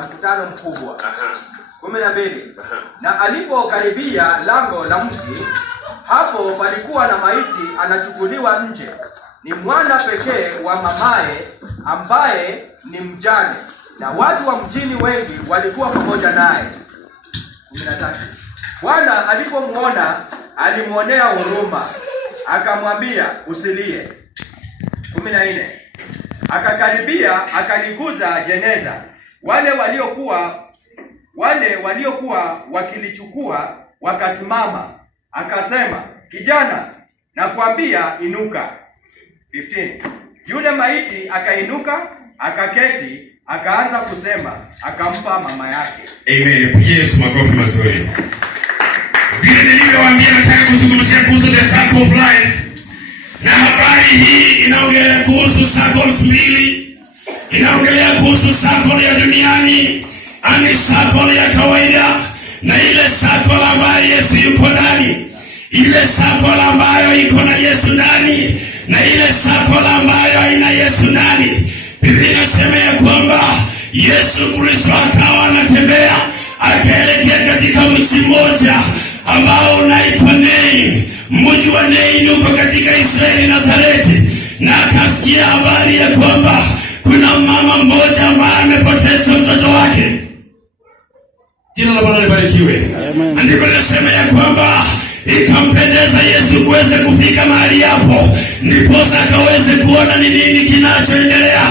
na mkutano mkubwa. 12. Na alipokaribia lango la mji, hapo palikuwa na maiti anachukuliwa nje, ni mwana pekee wa mamaye ambaye ni mjane, na watu wa mjini wengi walikuwa pamoja naye. 13. Bwana alipomuona alimuonea huruma, akamwambia usilie. 14. Akakaribia akaliguza jeneza. Wale waliokuwa wakilichukua wakasimama. Akasema, kijana, nakwambia inuka. 15. Yule maiti akainuka, akaketi, akaanza kusema, akampa mama yake. Amen. Yesu makofi mazuri. Vile nilivyowaambia, nataka kuzungumzia kuhusu the circle of life. Na habari hii inaongelea kuhusu circles mbili. Inaongelea kuhusu circle ya duniani, ani circle ya kawaida, na ile circle ambayo Yesu yuko ndani. Ile circle ambayo iko na Yesu ndani, na ile circle ambayo haina Yesu ndani. Biblia inasema ya kwamba Yesu Kristo akawa anatembea, akaelekea katika mji mmoja ambao unaitwa Nain. Mji wa Nain uko katika Israeli, Nazareti, na akasikia habari ya kwamba kuna mama mmoja ambaye amepoteza mtoto wake. Jina la Bwana libarikiwe. Andiko linasema ya kwamba ikampendeza Yesu kuweze kufika mahali hapo, ndiposa akaweze kuona ni nini kinachoendelea.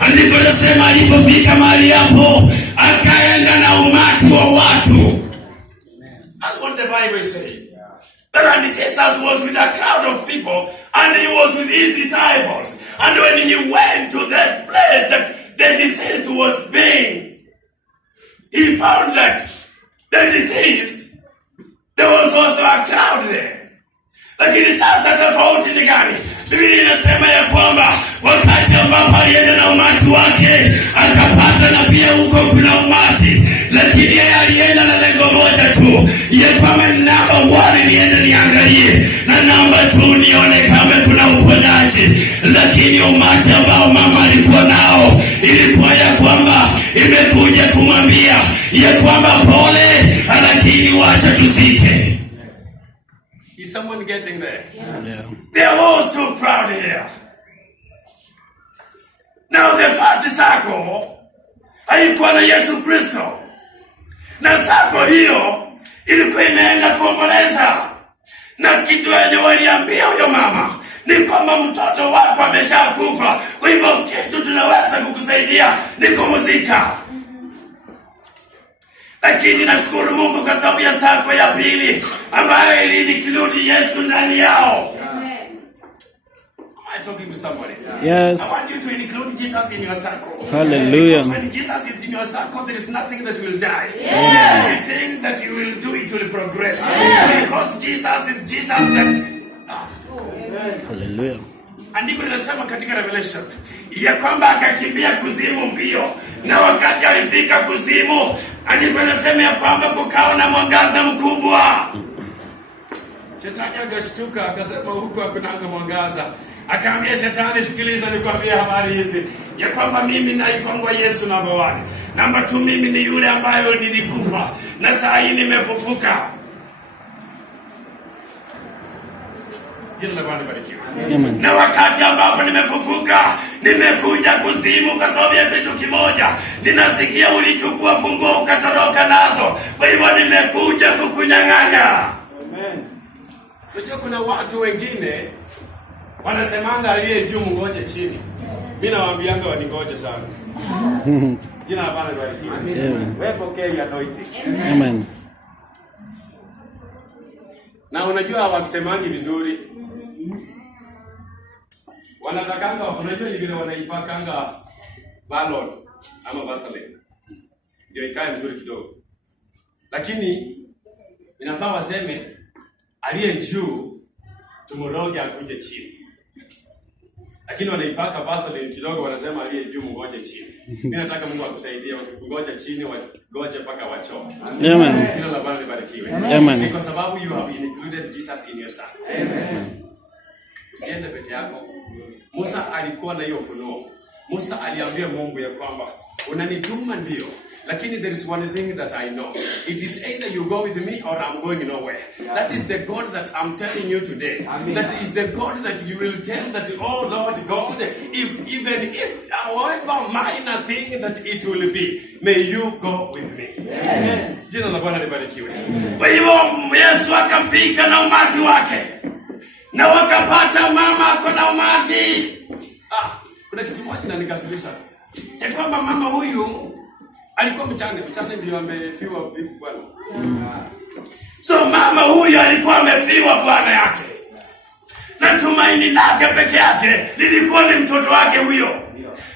Andiko linasema alipofika mahali hapo, akaenda na umati wa watu. That's what the Bible is saying. That Jesus was with a crowd of people, and he was with his disciples. And when he went to that place that the deceased was being, he found that the deceased, there was also a crowd there. Lakini sasa tofauti ni gani? Biblia inasema ya kwamba wakati ambapo alienda na umati wake, akapata na pia huko kuna umati, lakini yeye alienda na lengo moja tu, ya kwamba number 1 niende niangalie, na number 2 nione kama kuna uponyaji. Lakini umati ambao mama alikuwa nao ilikuwa ya kwamba imekuja kumwambia ya kwamba pole, lakini wacha tuzike. Is someone getting there? Yeah. There was too crowd here. Now the first circle haikuwa na Yesu Kristo, na circle hiyo ilikuwa imeenda kuomboleza, na kitu yenye waliambia huyo mama ni kwamba mtoto wako ameshakufa, kwa hivyo kitu tunaweza kukusaidia ni kumzika. Lakini nashukuru Mungu kwa sababu ya circle ya pili ambayo ilinikiludi Yesu ndani yao. Am I talking to somebody? Yes. I want you to include Jesus in your circle. Hallelujah. Because when Jesus is in your circle, there is nothing that will die. Yes. Everything that you will do, it will progress. Yes. Because Jesus is Jesus that... Hallelujah. Andiko linasema katika Revelation ya kwamba akakimbia kuzimu mbio, na wakati alifika kuzimu, andiko linasema ya kwamba kukawa na mwangaza mkubwa. Shetani akashtuka, akasema huku hakuna mwangaza. Akaambia Shetani, sikiliza nikwambie habari hizi, ya kwamba mimi naitwa Yesu number 1. Number 2, mimi ni yule ambaye nilikufa na saa hii nimefufuka. Jina la Bwana libarikiwe. Amen. Na wakati ambapo nimefufuka, nimekuja kuzimu kwa sababu ya kitu kimoja. Ninasikia ulichukua funguo ukatoroka nazo, kwa hivyo nimekuja kukunyang'anya. Amen. Unajua kuna watu wengine wanasemanga aliye juu ngoje chini. Mimi nawaambianga waningoje sana. Jina la Bwana libarikiwe. Amen. Wewe pokea anointing. Amen. Na unajua hawakisemangi vizuri. Wanatakanga, unajua ni vile wanaipakanga balon ama vaseline ndio ikae vizuri kidogo. Lakini inafaa waseme aliye juu tumoroge akuje chini. Lakini wanaipaka vaseline kidogo, wanasema aliye juu ngoje chini. Mimi nataka Mungu akusaidie, ngoja chini, ngoje mpaka wachoke. Amen. Jina la Bwana libarikiwe. Amen. Kwa sababu you have included Jesus in your circle. Amen. Usiende peke yako. Musa alikuwa na hiyo funuo. Musa aliambia Mungu ya kwamba unanituma ndio, Lakini there is one thing that I know. It is either you go with me or I'm going nowhere. That is the God that I'm telling you today. Amen. That is the God that you will tell that, oh Lord God, if however minor thing that it will be, may you go with me. Yes. Jina la Bwana libarikiwe. Kwa hivyo Yesu akafika na umati wake. Na wakapata mama ako na umati. Kuna kitu moja kinanikasirisha. Ya kwamba mama huyu alikuwa mchane ndio amefiwa bwana. So mama huyu alikuwa amefiwa bwana yake. Na tumaini lake peke yake lilikuwa ni mtoto wake huyo.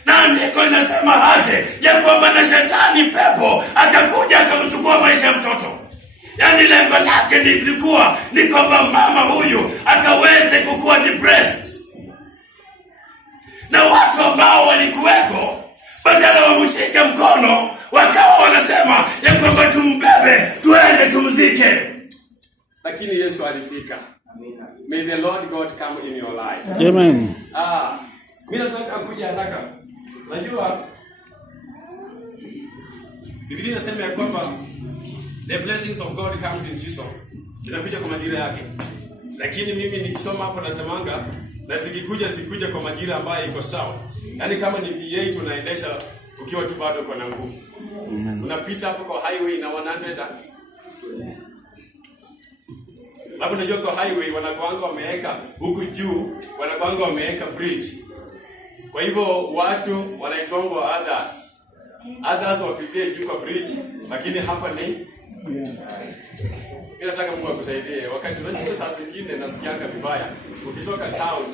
Na andiko linasema aje ya kwamba na shetani pepo akakuja akamchukua maisha ya mtoto. Yaani lengo lake lilikuwa ni kwamba mama huyu akaweze kukua depressed. Na watu ambao walikuweko badala wamshike mkono wakawa wanasema ya kwamba tumbebe tuende tumzike. Lakini Yesu alifika. May the Lord God come in your life. Amen. Mimi nataka kuja haraka. Najua Biblia inasema ya kwamba the blessings of God comes in season. Inakuja kwa majira yake. Lakini mimi nikisoma hapo nasemanga na sikuja kwa majira ambayo iko sawa. Yaani kama ni V8 unaendesha ukiwa tu bado uko na nguvu. Unapita hapo kwa highway na 100. Hapo unajua kwa highway wanakuanga wameweka huku juu, wanakuanga wameweka bridge. Kwa hivyo watu wanaitwa others. Others wapitie juu kwa bridge, lakini hapa ni nataka Mungu akusaidie. Wakati unachukua saa zingine nasikianga vibaya. Ukitoka town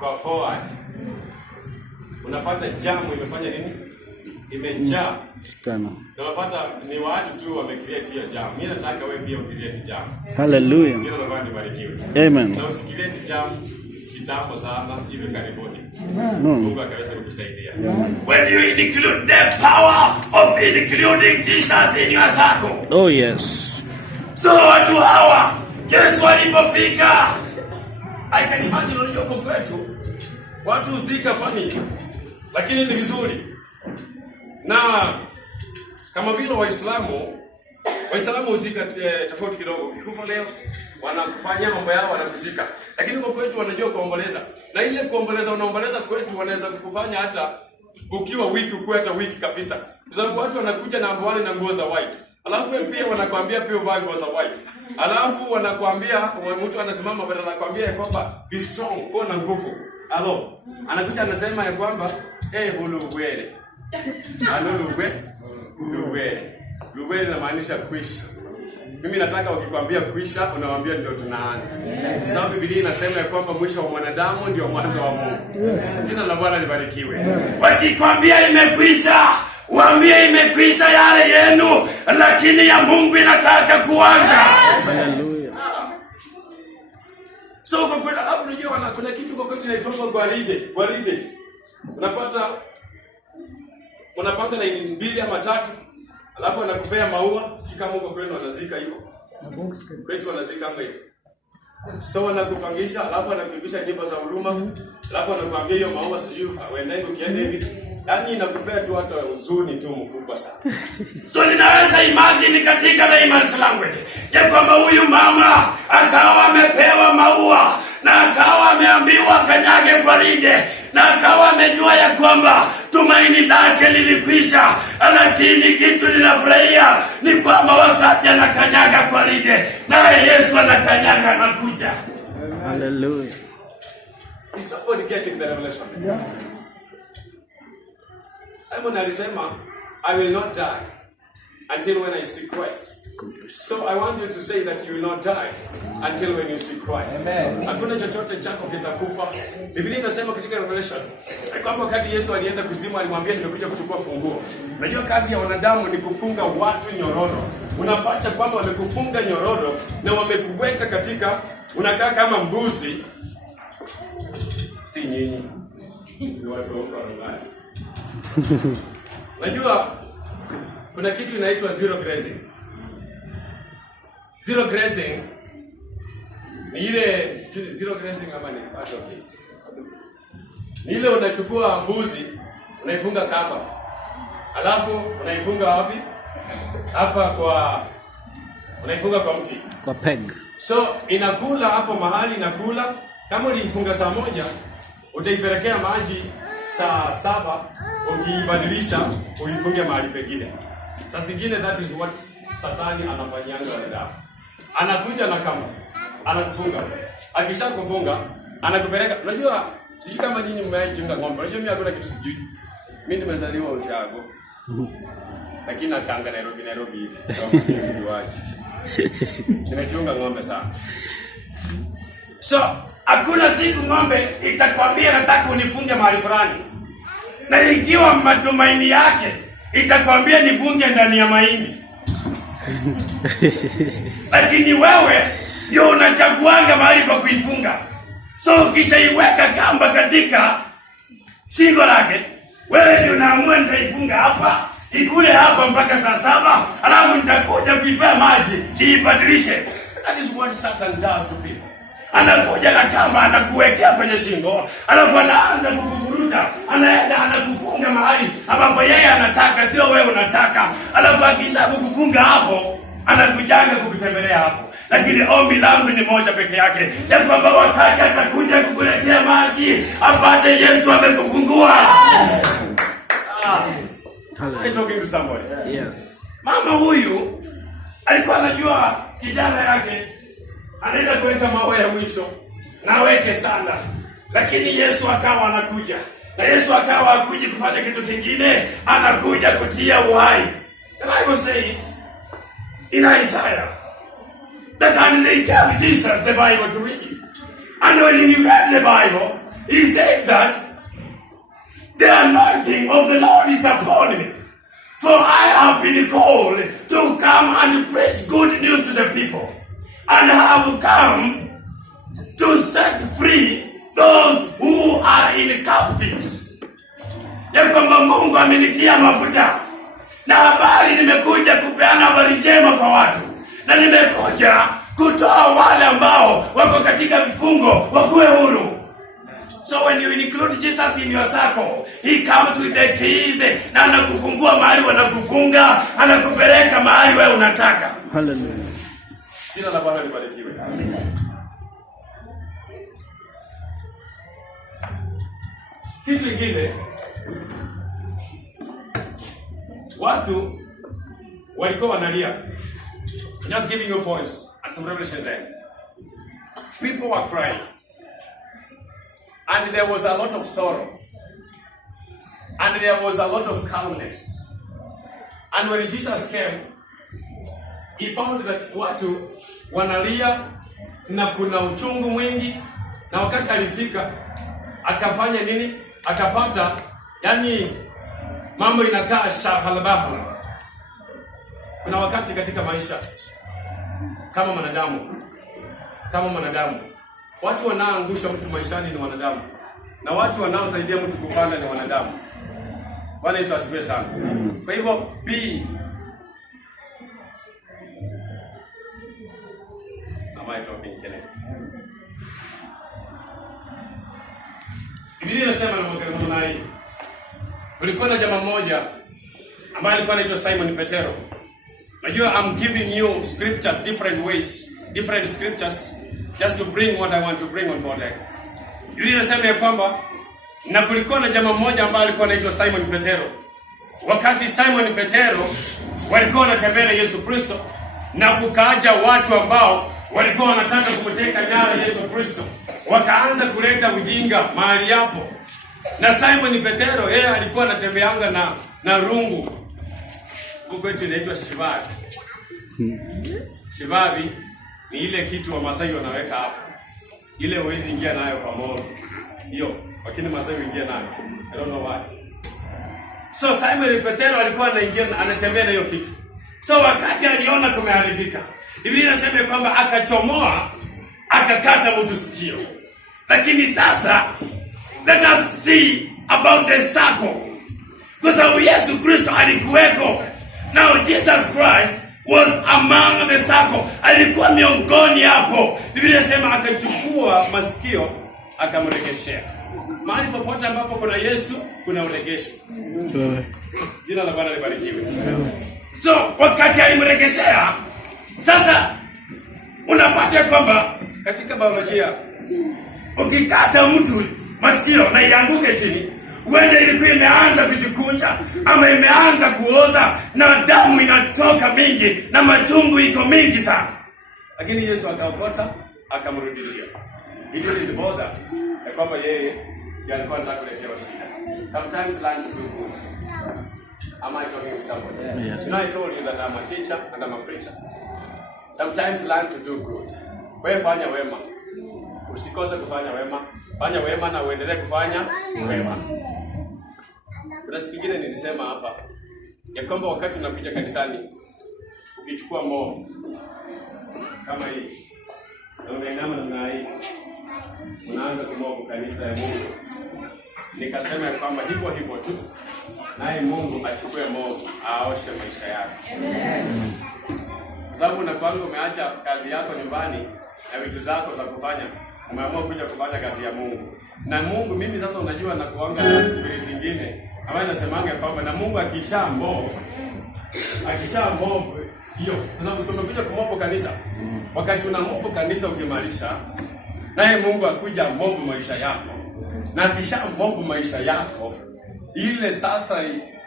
kwa forward unapata jamu imefanya nini? Imejaa. Sana. Na unapata ni watu tu wamecreate hiyo jamu. Mimi nataka wewe pia ucreate jamu. Hallelujah. Ndio Bwana barikiwe. Amen. Na usikilize jamu kitambo sana hivi karibuni. Mungu akaweza kukusaidia. When you include the power of including Jesus in your circle. Oh yes. So watu hawa Yesu alipofika, I can imagine unajua kwa kwetu watu uzika funny, lakini ni vizuri. Na kama vile Waislamu uzika tofauti kidogo. Ukikufa leo wanafanya mambo yao wanakuzika. Lakini kwa kwetu wanajua kuomboleza. Na ile kuomboleza unaomboleza kwetu wanaweza kukufanya hata ukiwa wiki ukue hata wiki kabisa. Kwa sababu watu wanakuja na ambao na nguo za white. Alafu pia wanakuambia pia uvaa nguo za white. Alafu wanakuambia mtu anasimama badala anakuambia kwamba be strong, kuwa na nguvu. Alo. Anakuja anasema ya kwamba huluwele. Luwele inamaanisha kwisha. Mimi nataka ukikwambia kwisha unawaambia ndio tunaanza. Sababu Biblia inasema ya kwamba mwisho wa mwanadamu ndio mwanzo wa Mungu. Jina la Bwana libarikiwe. Wakikwambia imekwisha, waambie imekwisha yale yenu, lakini ya Mungu inataka kuanza. Hallelujah. So kwa kweli hapo unajua kuna kitu kwa kweli inaitwa gwaride. Unapata na 2 ama 3. Alafu anakupea maua, kama uko kwenu wanazika hivyo. Kwetu wanazika mbele. So wanakupangisha, alafu anakuibisha nyimbo za huruma, alafu anakuambia hiyo maua sijui uende ukienda hivi. Yaani inakupea tu hata huzuni tu mkubwa sana. So ninaweza imagine katika layman's language ya kwamba huyu mama akawa amepewa maua na akawa ameambiwa kanyage gwaride na akawa amejua ya kwamba tumaini lake lilikwisha, lakini kitu ninafurahia ni kwamba wakati anakanyaga gwaride na Yesu anakanyaga anakuja. Hallelujah. Is somebody getting the revelation? Yeah. Simon alisema, I will not die until when I see Christ. So I want you to say that you will not die until when you see Christ. Hakuna chochote chako kitakufa. Biblia inasema katika Revelation kwamba wakati Yesu alienda kuzimu alimwambia nimekuja kuchukua funguo. Unajua kazi ya wanadamu ni kufunga watu nyororo. Unapata kwamba wamekufunga nyororo na wamekuweka katika unakaa kama mbuzi. Si nyinyi. Ni watu wa Ulaya. Unajua kuna kitu inaitwa zero grazing. Zero grazing ni ile zero grazing ama ni okay. Ni ile unachukua mbuzi unaifunga kamba. Alafu unaifunga wapi? Hapa kwa unaifunga kwa mti. Kwa peg. So inakula hapo mahali inakula. Kama uliifunga saa 1, utaipelekea maji saa 7, ukiibadilisha uifunge mahali pengine. Sasa zingine, that is what Satani anafanyanga wanadamu. Anakuja na kama anakufunga. Akishakufunga anakupeleka. Unajua sijui kama nyinyi mmechunga ng'ombe. Unajua mimi hakuna kitu sijui. Mimi nimezaliwa Ushago. Lakini nakaanga Nairobi hivi. Nimechunga ng'ombe sana. So, hakuna siku ng'ombe itakwambia nataka unifunge mahali fulani. Na ikiwa matumaini yake itakwambia nifunge ndani ya mahindi. Lakini wewe ndio unachaguanga mahali pa kuifunga. So ukishaiweka kamba katika shingo lake, wewe ndio unaamua nitaifunga hapa, ikule hapa mpaka saa 7, alafu nitakuja kuipea maji, ibadilishe. That is what Satan does to people. Anakuja na kamba, anakuwekea kwenye shingo, alafu anaanza kukuvuruta, anaenda anakufunga mahali ambapo yeye anataka, sio wewe unataka. Alafu akisha kukufunga hapo, anakujanga kukutembelea hapo. Lakini ombi langu ni moja peke yake, ya kwamba wakati atakuja kukuletea maji, apate Yesu amekufungua. I'm talking to somebody. Yes. Mama huyu alikuwa anajua kijana yake anaenda kuweka mawe ya mwisho na aweke sana, lakini Yesu akawa anakuja, na Yesu akawa akuji kufanya kitu kingine, anakuja kutia uhai. The Bible says in Isaiah that and they gave Jesus the Bible to read, and when he read the Bible, he said that the anointing of the Lord is upon me, for I have been called to come and preach good news to the people, and have come to set free those who are in captives. Ya kwamba Mungu amenitia mafuta, na habari nimekuja kupeana habari njema kwa watu, na nimekuja kutoa wale ambao wako katika vifungo wakuwe huru. So when you include Jesus in your circle, he comes with the keys, na anakufungua mahali wanakufunga, anakupeleka mahali wewe unataka. Hallelujah. Jina la Bwana libarikiwe. Amen. Kitu kingine, watu walikuwa wanalia. Just giving you points and some revelation there. People were crying. And there was a lot of sorrow. And there was a lot of calmness. And when Jesus came, he found that watu wanalia na kuna uchungu mwingi, na wakati alifika akafanya nini? Akapata, yani mambo inakaa shahalabahla. Kuna wakati katika maisha kama mwanadamu watu wanaoangusha mtu maishani ni wanadamu, na watu wanaosaidia mtu kupanda ni wanadamu. Bwana Yesu asifiwe sana. Kwa hivyo Biblia inasema na mwaka hii kulikuwa na jamaa mmoja ambaye alikuwa anaitwa Simon Petero. Najua I'm giving you scriptures different ways, different scriptures just to bring what I want to bring on board. Biblia inasema ya kwamba na kulikuwa na jamaa mmoja ambaye alikuwa anaitwa Simon Petero. Wakati Simon Petero walikuwa wanatembea na Yesu Kristo, na kukaja watu ambao walikuwa wanataka kumteka nyara Yesu Kristo, wakaanza kuleta ujinga mahali hapo. Na Simon Petero yeye alikuwa anatembeanga na rungu. Huko kwetu inaitwa shivabi. Shivabi ni ile kitu wa Masai wanaweka hapo. Ile huwezi ingia nayo kwa moro. Hiyo, lakini Masai huingia nayo. I don't know why. So Simon Petero alikuwa anatembea na hiyo kitu. So wakati aliona kumeharibika, Biblia inasema kwamba akachomoa, akakata mtu sikio. Lakini sasa let us see about the circle. Kwa sababu Yesu Kristo alikuweko. Now Jesus Christ was among the circle. Alikuwa miongoni hapo. Biblia inasema akachukua masikio akamrekeshea. Mahali popote ambapo kuna Yesu, kuna uregesho. Jina la Bwana libarikiwe. So, wakati alimregeshea, sasa unapata kwamba katika biolojia ukikata mtu masikio na ianguke chini, huenda ilikuwa imeanza kujikunja ama imeanza kuoza na damu inatoka mingi na machungu iko mingi sana. Lakini Yesu akaokota akamrudishia. Hiyo ni boda ya kwamba yeye alikuwa anataka kuletewa shida. Sometimes learn to do good. Am I talking to somebody? Yes. You know, I told you that I'm a teacher and I'm a preacher. Sometimes learn to do good. Wewe fanya wema. Usikose kufanya wema. Fanya wema na uendelee kufanya wema. Kuna siku nyingine nilisema hapa ya kwamba wakati unakuja kanisani ukichukua moyo kama hii na unainama na hii unaanza kumoa kanisa ya Mungu. Nikasema ya kwamba hivyo tu naye Mungu achukue moyo aoshe maisha yako. Amen. Kwa sababu unapoanza umeacha kazi yako nyumbani na vitu zako za kufanya, umeamua kuja kufanya kazi ya Mungu. Na Mungu mimi sasa unajua na kuanga na spirit nyingine ambayo inasemanga kwamba na Mungu akishambo hiyo. Kwa sababu unakuja kumopo kanisa. Wakati unamopo kanisa ukimalisha, naye Mungu akuja mopo maisha yako. Na akishamopo maisha yako, ile sasa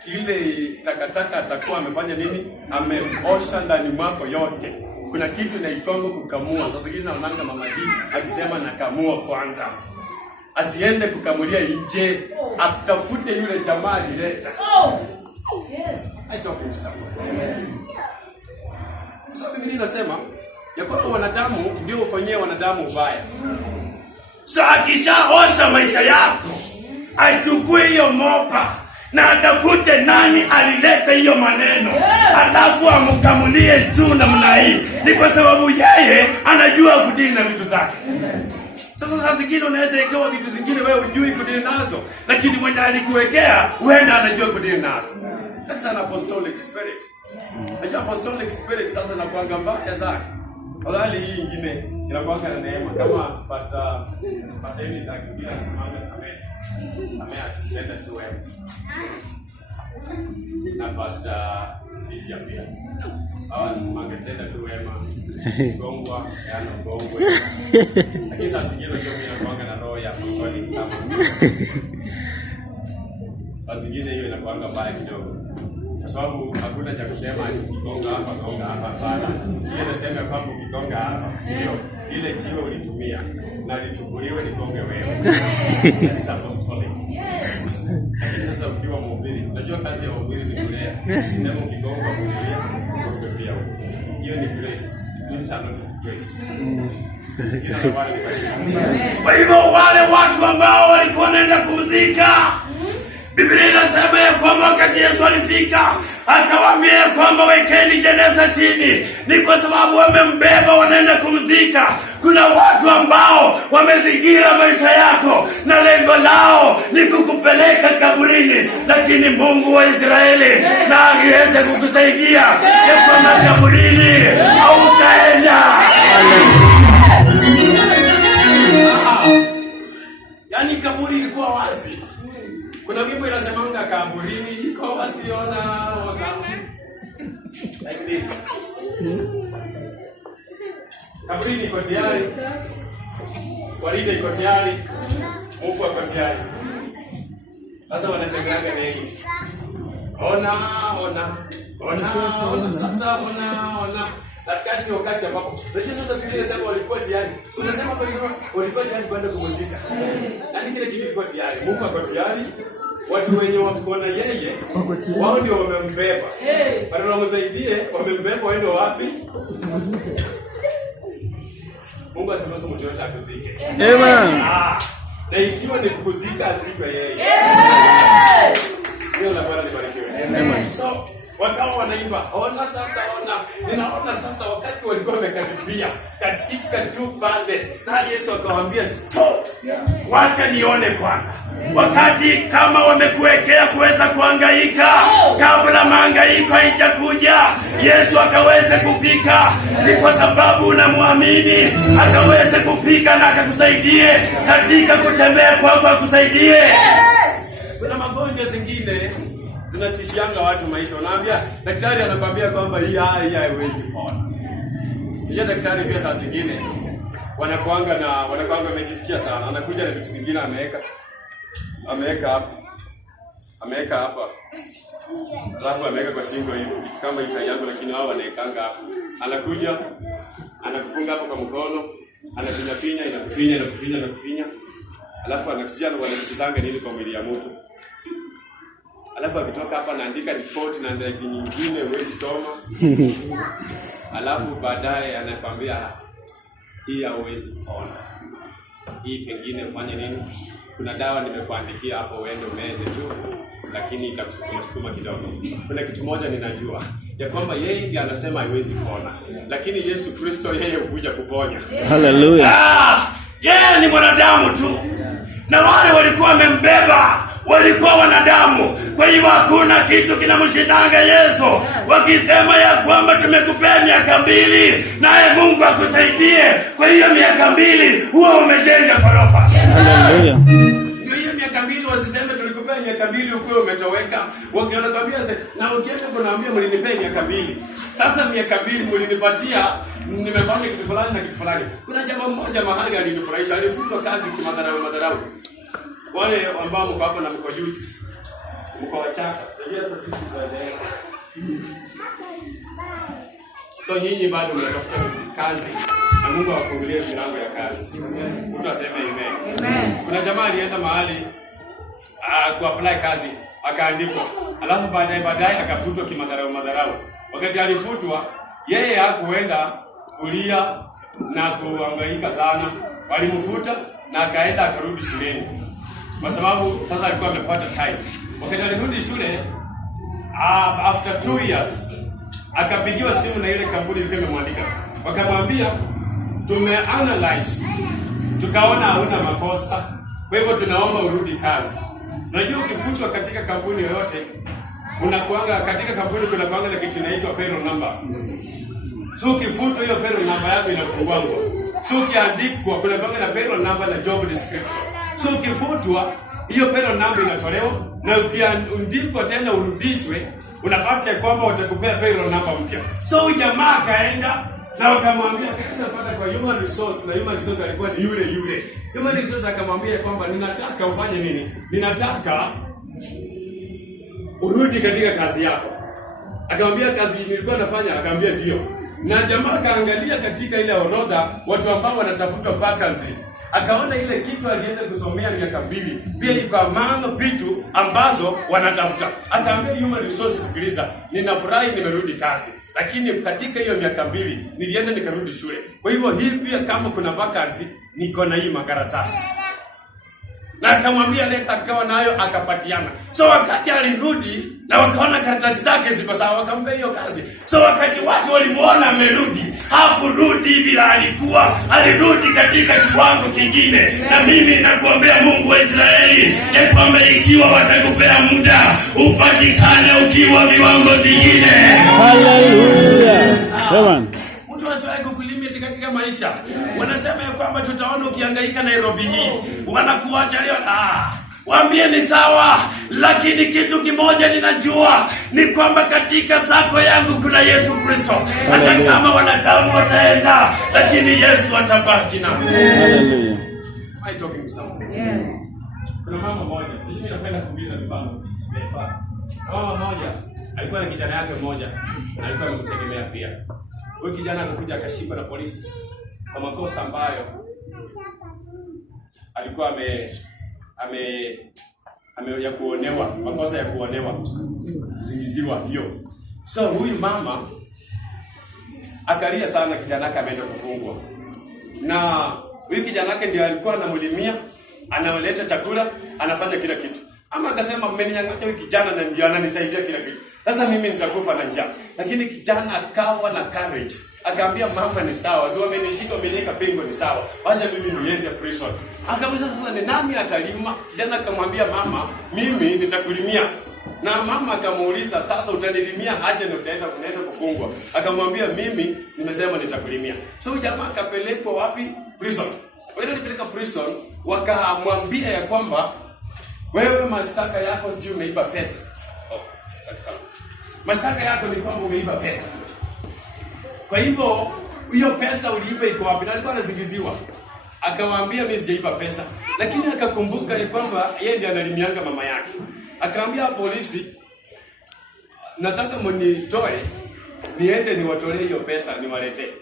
ile takataka atakuwa amefanya nini? Ameosha ndani mwako yote. Kuna kitu inaitwa kukamua. Sasa kile naonanga mama Dini akisema nakamua kwanza. Asiende kukamulia nje, atafute yule jamaa alileta. Yes. I talking to someone. Yes. So Biblia inasema ya kwamba wanadamu ndio ufanyie wanadamu ubaya. So akishaosha maisha yako, achukue hiyo mopa na atafute nani alileta hiyo maneno. Alafu amkamulie juu namna hii. Ni kwa sababu yeye anajua kudili na vitu zake. Sasa zingine unaweza ikawa vitu zingine wewe hujui kudili nazo, lakini mwenye alikuwekea huenda anajua kudili nazo. That's an apostolic spirit. Najua apostolic spirit sasa inakuanga mbaya sana. Wala hii nyingine inakuanga na neema kama pastor Elisa akija anasemanga samea tutenda tu wewe. Na pastor sisi pia. Hawa anasemanga tenda tu wema. Gongwa yana gongwe. Lakini sasa zingine ndio inakuanga na roho ya apostolic kama. Sasa zingine hiyo inakuanga mbaya kidogo. Kwa sababu hakuna cha kusema ukigonga hapa hapana. Ile inasema kwamba ukigonga hapa sio ile jiwe ulitumia na lichukuliwe ligonge wewe. It's apostolic. Yes. Sasa ukiwa mhubiri, unajua kazi ya mhubiri ni kulea. Sema ukigonga kulia, ugonge pia. Hiyo ni grace. It means a lot of grace. Kwa hivyo wale watu ambao walikuwa wanaenda kumzika, Biblia inasema ya kwamba wakati Yesu alifika, akawaambia kwamba wekeni jeneza chini. Ni kwa sababu wamembeba wanaenda kumzika. Kuna watu ambao wamezingira maisha yako na lengo lao ni kukupeleka kaburini. Lakini Mungu wa Israeli na angeweza kukusaidia ya kwamba kaburini au utaenda. Yaani kaburi ilikuwa wazi. Kuna wimbo inasemanga kaburini iko wasiona like this. Kaburini iko tayari. Waride iko tayari. Mufu iko tayari. Sasa wanatengeneza nini? Ona sasa ona. Lakini wakati ambapo sasa Biblia inasema walikuwa tayari. So unasema kwa hivyo walikuwa tayari kwenda kumzika. Yaani kile kitu kilikuwa tayari. Mufu iko tayari. Watu wenye wamkona yeye wao ndio wamembeba. Bado wamsaidie, wamembeba waende wapi? Mungu asiruhusu mtu yote akuzike. Amen. Na ikiwa ni kukuzika asipe yeye. Ndio la Bwana libarikiwe. Amen. So wakawa wanaimba, ona sasa ona. Ninaona sasa wakati walikuwa wamekaribia katika tu pande. Na Yesu akawaambia stop. Wacha nione kwanza. Wakati kama wamekuwekea kuweza kuhangaika kabla mihangaiko haijakuja, Yesu akaweze kufika. Ni kwa sababu unamwamini akaweze kufika na akakusaidie katika kutembea kwako, akusaidie. Kuna magonjwa zingine zinatishianga watu maisha. Unaambia daktari, anakuambia kwamba hii haiwezi pona. Ndio daktari pia saa zingine wanakuanga wamejisikia sana. Anakuja na vitu zingine ameweka hapa. Alafu ameweka kwa shingo hivi kama hivi yangu, lakini wao wanaekanga hapa. Anakuja anakufunga hapo kwa mkono, inakufinya. Alafu anakujana wanasikizanga nini kwa mwili ya mtu. Alafu akitoka hapa anaandika report na ndati nyingine huwezi soma. Alafu baadaye anakwambia hii hauwezi pona. Hii pengine ufanye nini? Kuna dawa nimekuandikia hapo uende umeze tu, lakini itakusukuma kidogo. Kuna kitu moja ninajua, ya kwamba yeye ndiye anasema haiwezi pona, lakini Yesu Kristo yeye huja kuponya. Hallelujah. Yeye ni mwanadamu tu. Na wale walikuwa wamembeba walikuwa wanadamu. Kwa hivyo hakuna kitu kinamshindanga Yesu. Wakisema ya kwamba tumekupea miaka 2 naye Mungu akusaidie, kwa hiyo miaka 2 huwa umejenga ghorofa. Hallelujah. Hiyo miaka 2 wasiseme tulikupea miaka 2 ukiwa umetoweka. Wanakwambia na ukienda kunaambia mlinipea miaka 2. Sasa miaka 2 mlinipatia, nimefanya kitu fulani na kitu fulani. Kuna jamaa mmoja mahali alinifurahisha, alifutwa kazi kwa madharau. Wale ambao mko hapa na mko youth, mko wachaka, ndio sasa sisi tunaendelea. So nyinyi bado mnatafuta kazi na Mungu awafungulie milango ya kazi. Mtu aseme amen. Kuna jamaa alienda mahali kuapply kazi, akaandikwa. Alafu baadaye akafutwa kimadharau. Wakati alifutwa, yeye hakuenda kulia na kuhangaika sana. Walimfuta na akaenda akarudi shuleni. Kwa sababu sasa alikuwa amepata time. Wakati alirudi shule, after 2 years, akapigiwa simu na ile kampuni ilikuwa imemwandika. Wakamwambia tumeanalyze, tukaona hauna makosa, kwa hivyo tunaomba urudi kazi. Unajua ukifutwa katika kampuni yoyote, unakuanga katika kampuni kuna kuanga na kitu inaitwa payroll number. So ukifutwa hiyo payroll number yako inafungwa. So ukiandikwa kuna kuanga na payroll number na job description. So ukifutwa hiyo payroll number inatolewa, na ukiandikwa tena urudishwe, unapata ya kwamba watakupea payroll number mpya. So jamaa akaenda na wakamwambia kaenda pata kwa human resource, na human resource alikuwa ni yule. Human resource akamwambia kwamba ninataka ufanye nini? Ninataka urudi katika kazi yako. Akamwambia kazi nilikuwa nafanya, akamwambia ndio. Na jamaa kaangalia katika ile orodha watu ambao wanatafuta vacancies. Akaona ile kitu alienda kusomea miaka 2 pia iko maana vitu ambazo wanatafuta. Akaambia human resources, sikiliza, ninafurahi nimerudi kazi, lakini katika hiyo miaka 2 nilienda nikarudi shule. Kwa hivyo hii pia kama kuna vacancy niko na hii makaratasi. Na akamwambia leta, akawa nayo akapatiana. So wakati alirudi na wakaona karatasi zake ziko sawa, wakampa hiyo kazi. So wakati watu walimuona amerudi, hakurudi bila alikuwa, alirudi katika kiwango kingine. Na mimi nakuombea Mungu wa Israeli, ya kwamba ikiwa watakupea muda, upatikane ukiwa viwango zingine. Hallelujah. Amen. Mtu asiwahi kukulimit katika maisha. Wanasema ya kwamba tutaona ukihangaika Nairobi hii. Wanakuacha leo. Waambie ni sawa, lakini kitu kimoja ninajua ni kwamba katika sako yangu kuna Yesu Kristo. Hata kama wanadamu wataenda, lakini Yesu atabaki na mimi. Hallelujah. Am I talking to someone? Yes. Kuna mama moja, mimi napenda kuuliza mfano. Mama moja alikuwa na kijana yake mmoja, na alikuwa anamtegemea pia. Huyo kijana akakuja akashikwa na polisi kwa makosa ambayo alikuwa ya kuonewa, makosa ya kuonewa, zingiziwa hiyo. So huyu mama akalia sana, kijana yake ameenda kufungwa. Na huyu kijana yake ndiye alikuwa anamlimia, analeta chakula, anafanya kila kitu. Ama akasema mmeninyang'anya huyu kijana na ndio ananisaidia kila kitu. Sasa mimi nitakufa na njaa. Lakini kijana akawa na courage. Akaambia mama ni sawa. Sio amenishika umeniweka pengo ni sawa. Wacha mimi niende prison. Akamwambia sasa ni nani atalima? Kijana akamwambia mama, mimi nitakulimia. Na mama akamuuliza, sasa utanilimia aje na unaenda kufungwa? Akamwambia, mimi nimesema nitakulimia. So jamaa akapelekwa wapi? Prison. Wale walipeleka prison, wakamwambia ya kwamba wewe mashtaka yako sijui umeiba pesa. Sasa mashtaka yako ni kwamba umeiba pesa. Kwa hivyo hiyo pesa uliiba iko wapi? Na alikuwa anazingiziwa. Akamwambia mimi sijaiba pesa, lakini akakumbuka ni kwamba yeye ndiye analimianga mama yake. Akaambia polisi, nataka mnitoe niende niwatolee hiyo pesa niwaletee.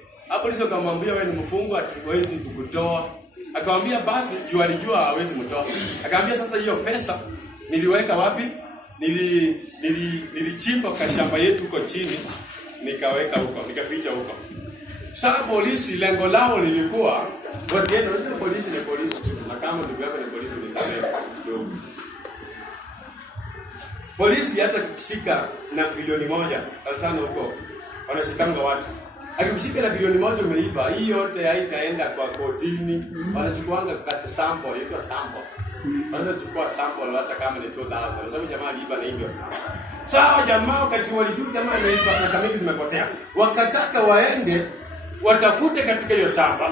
Polisi akamwambia, wewe ni mfungwa, hatuwezi kukutoa. Akamwambia basi, juu alijua hawezi mtoa. Akamwambia, sasa hiyo pesa niliweka wapi? Nilichimba kwa shamba yetu huko chini, nikaweka huko, nikaficha huko. Sasa polisi lengo lao lilikuwa wasiende. Unajua polisi ni polisi tu, na kama ndugu yako ni polisi ni sawa ndio. Polisi hata kushika na bilioni 1 sana huko wanashikanga watu. Akimshika na bilioni 1 umeiba, hii yote haitaenda kwa kotini. Wanachukuanga kata sample, inaitwa sample. Wanaweza kuchukua sample hata kama ni 2000. Sababu jamaa aliiba na hiyo sample. Sawa, jamaa wakati walijua jamaa ameiba pesa mingi zimepotea, wakataka waende watafute katika hiyo shamba,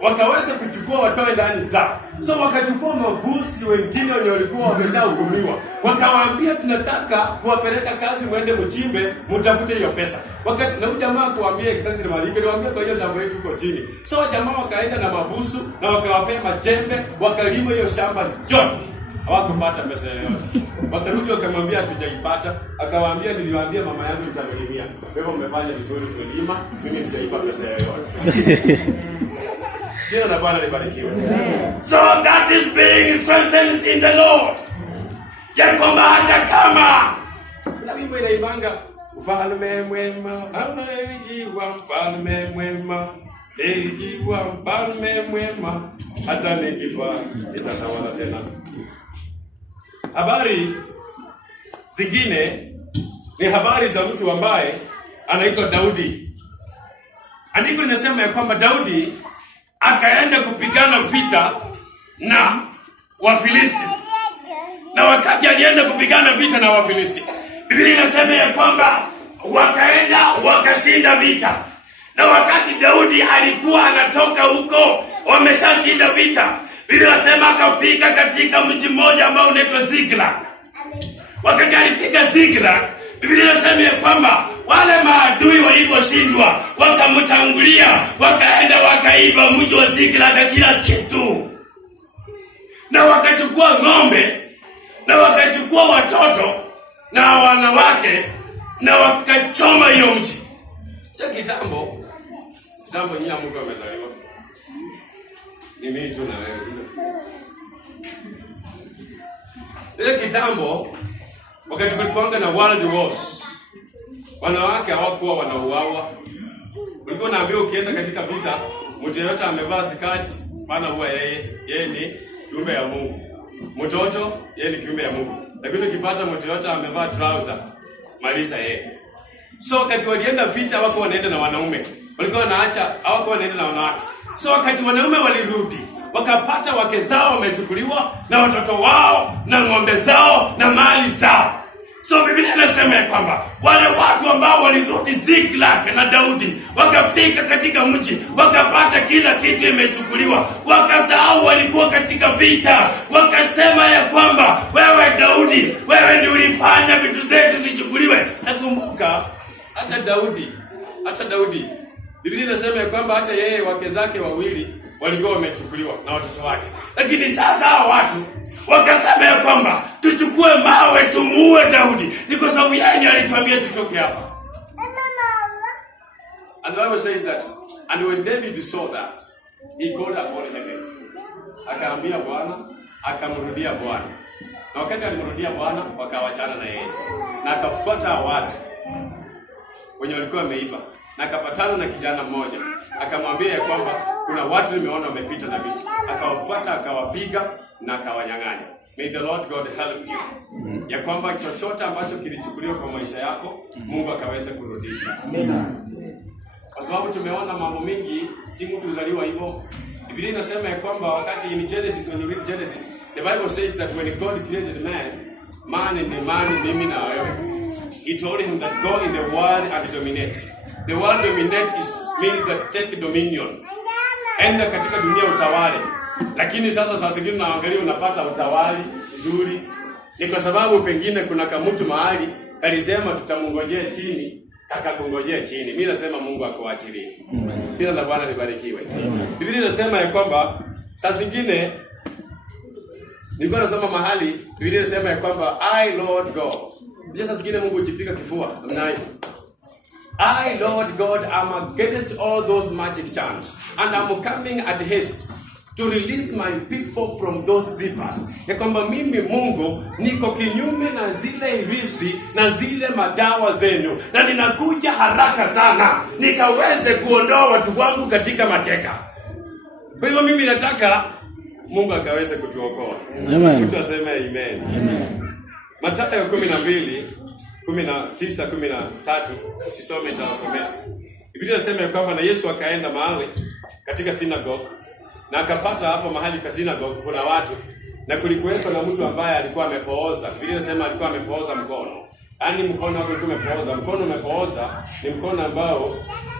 wakaweza kuchukua watoe ndani zao. So wakachukua mabusi wengine wenye walikuwa wameshahukumiwa, wakawaambia tunataka kuwapeleka kazi, mwende mchimbe mtafute hiyo pesa. Wakati na jamaa kuambia exactly mali ingeliwaambia kwa hiyo shamba yetu huko chini. So jamaa wakaenda na mabusu na wakawapea majembe, wakalima hiyo shamba yote. Hawakupata pesa yoyote. Wakarudi wakamwambia hatujaipata. Akawaambia, niliwaambia mama yangu nitakulimia. Wewe umefanya vizuri kulima, mimi sijaipa pesa yoyote. Jina la Bwana libarikiwe. So that is being strengthened in the Lord. Ya kwamba hata kama na wimbo inaimanga, ufalme mwema, ameiwa mfalme mwema, eiwa mfalme mwema, hata nikifa nitatawala tena. Habari zingine ni habari za mtu ambaye anaitwa Daudi. Andiko linasema ya kwamba Daudi akaenda kupigana vita na Wafilisti. Na wakati alienda kupigana vita na Wafilisti, Biblia inasema ya kwamba wakaenda wakashinda vita. Na wakati Daudi alikuwa anatoka huko, wameshashinda vita, Biblia inasema akafika katika mji mmoja ambao unaitwa Ziklag. Wakati alifika Ziklag, Biblia inasema ya kwamba wale maadui waliposhindwa, wakamtangulia, wakaenda wakaiba mji wa Ziklag kila kitu. Na wakachukua ng'ombe, na wakachukua watoto na wanawake, na wakachoma hiyo mji. Ya kitambo nyinyi Mungu amezaliwa. Ni mimi tu na wewe zile. Ile kitambo wakati kulikuwa na world wars, wanawake hawakuwa wanauawa. Ulikuwa unaambiwa ukienda katika vita, mtu yeyote amevaa skati, bana huwa yeye ni kiumbe ya Mungu. Mtoto yeye ni kiumbe ya Mungu. Lakini ukipata mtu yeyote amevaa trouser, malisa yeye. So wakati walienda vita wako wanaenda na wanaume, walikuwa wanaacha hawako wanaenda na wanawake. So wakati wanaume walirudi, wakapata wake zao wamechukuliwa na watoto wao na ng'ombe zao na mali zao. So Biblia inasema kwamba wale watu ambao walirudi Ziklag na Daudi, wakafika katika mji, wakapata kila kitu imechukuliwa, wakasahau walikuwa katika vita. Wakasema ya kwamba wewe Daudi, wewe ndiye ulifanya vitu zetu zichukuliwe. Nakumbuka hata Daudi Biblia inasema ya kwamba hata yeye wake zake wawili walikuwa wamechukuliwa na watoto wake. Lakini sasa hao watu wakasema ya kwamba tuchukue mawe tumuue Daudi. Ni kwa sababu yeye alituambia tutoke hapa. And the Bible says that, and when David saw that, he called upon him again. Akaambia Bwana, akamrudia Bwana. Na wakati alimrudia Bwana, wakawachana na yeye. Na akafuata watu wenye walikuwa wameiba. Na akapatana na kijana mmoja, akamwambia ya kwamba kuna watu nimeona wamepita na vitu. Akawafuata, akawapiga na akawanyang'anya. May the Lord God help you. Ya kwamba chochote ambacho kilichukuliwa kwa maisha yako, Mungu akaweza kurudisha. Kwa sababu tumeona mambo mengi, si mtu uzaliwa hivyo. Biblia inasema ya kwamba wakati in Genesis, when you read Genesis, the Bible says that when God created man, man ni mimi na wewe. He told him that go in the world and dominate. The word dominate means that take dominion. Enda katika dunia utawale. Lakini sasa zingine naangalia unapata utawali nzuri. Ni kwa sababu pengine kuna kamutu mahali alisema tutamngojea chini, kakakungojea chini. Mimi nasema Mungu akuachilie. Jina la Bwana libarikiwe. Biblia inasema ya kwamba saa zingine nilikuwa nasoma mahali Biblia inasema ya kwamba I Lord God. Sasa zingine Mungu hujipika kifua namna hiyo. I Lord God am against all those magic charms and I'm coming at haste to release my people from those zippers. Ya kwamba mimi Mungu niko kinyume na zile irisi na zile madawa zenu na ninakuja haraka sana nikaweze kuondoa watu wangu katika mateka. Kwa hivyo mimi nataka Mungu akaweze kutuokoa. Amen. Mtu aseme amen. Amen. Mathayo 12:19-13 usisome nitasomea. Biblia inasema kwamba na Yesu akaenda mahali katika synagogue na akapata hapo mahali kwa synagogue kuna watu na kulikuwepo na mtu ambaye alikuwa amepooza. Biblia inasema alikuwa amepooza mkono. Yaani mkono wake ulikuwa umepooza. Mkono umepooza ni mkono ambao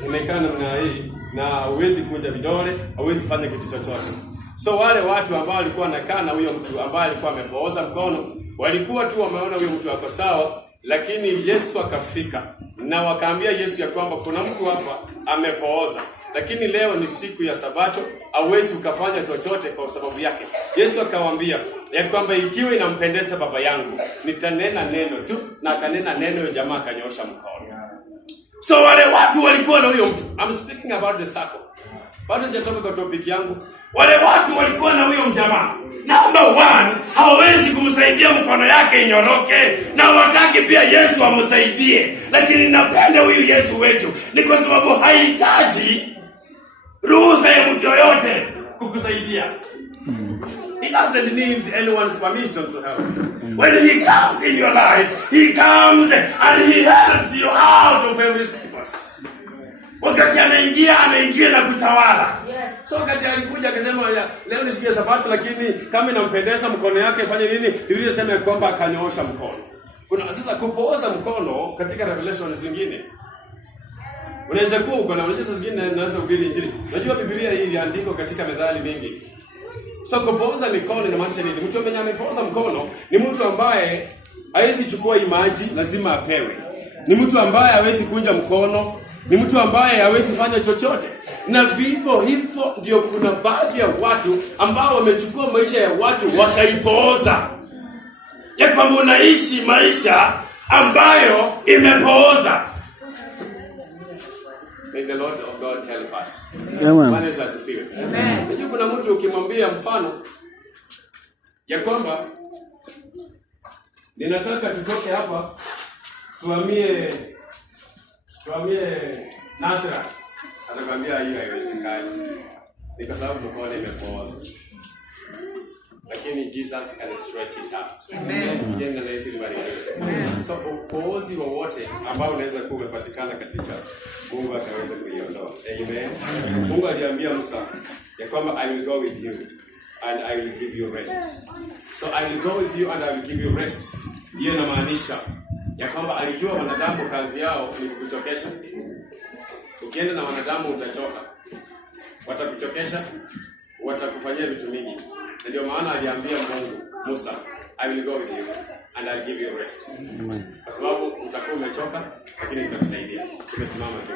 umekaa namna hii na huwezi kunja vidole, huwezi fanya kitu chochote. So wale watu ambao walikuwa wanakaa na huyo mtu ambaye alikuwa amepooza mkono walikuwa tu wameona huyo mtu ako sawa, lakini Yesu akafika na wakaambia Yesu ya kwamba kuna mtu hapa amepooza, lakini leo ni siku ya Sabato, hauwezi ukafanya chochote kwa sababu yake. Yesu akawaambia ya kwamba ikiwa inampendeza Baba yangu, nitanena neno tu, na akanena neno, ya jamaa akanyoosha mkono. So wale watu walikuwa na huyo mtu. I'm speaking about the circle. Bado sijatoka kwa topic yangu. Wale watu walikuwa na huyo mjamaa. Number one, hawezi kumsaidia mkono yake inyoroke, na wataki pia Yesu amsaidie. Lakini napenda huyu Yesu wetu ni kwa sababu hahitaji ruhusa ya mtu yoyote kukusaidia. He doesn't need anyone's permission to help. When he comes in your life, he comes and he helps you out of every sickness. Wakati anaingia na kutawala. So wakati alikuja akasema leo ni siku ya Sabato, lakini kama inampendeza mkono yake fanye nini? Biblia inasema kwamba akanyoosha mkono. Kuna sasa kupooza mkono katika Revelation zingine. Unaweza kuwa uko na unajua zingine naweza kuhubiri injili. Unajua Biblia hii iliandikwa katika methali mingi. So kupooza mikono inamaanisha nini? Mtu mwenye amepooza mkono ni mtu ambaye hawezi chukua imaji, lazima apewe. Ni mtu ambaye hawezi kunja mkono, ni mtu ambaye hawezi fanya chochote. Na vivyo hivyo ndio kuna baadhi ya watu ambao wamechukua maisha ya watu wakaipooza. Ya kwamba unaishi maisha ambayo imepooza. May the Lord of God help us. Amen. Amen. Unajua kuna mtu ukimwambia mfano ya kwamba ninataka tutoke hapa tuhamie Nasra, atakwambia hiyo haiwezekani. Ni kwa sababu mkono imepooza. Lakini Jesus can stretch it out. Amen. Jina la Yesu libarikiwe. So upoozi wowote ambao unaweza kuwa umepatikana katika, Mungu ataweza kuiondoa. Amen. Mungu aliambia Musa ya kwamba I will go with you and I will give you rest. So I will go with you and I will give you rest. Hiyo inamaanisha ya kwamba alijua wanadamu kazi yao ni kukuchokesha. Ukienda na wanadamu utachoka. Watakuchokesha, watakufanyia vitu mingi. Ndio maana aliambia Mungu, Musa, I will go with you and I'll give you rest. Kwa sababu utakuwa umechoka, lakini nitakusaidia. Tumesimama tu.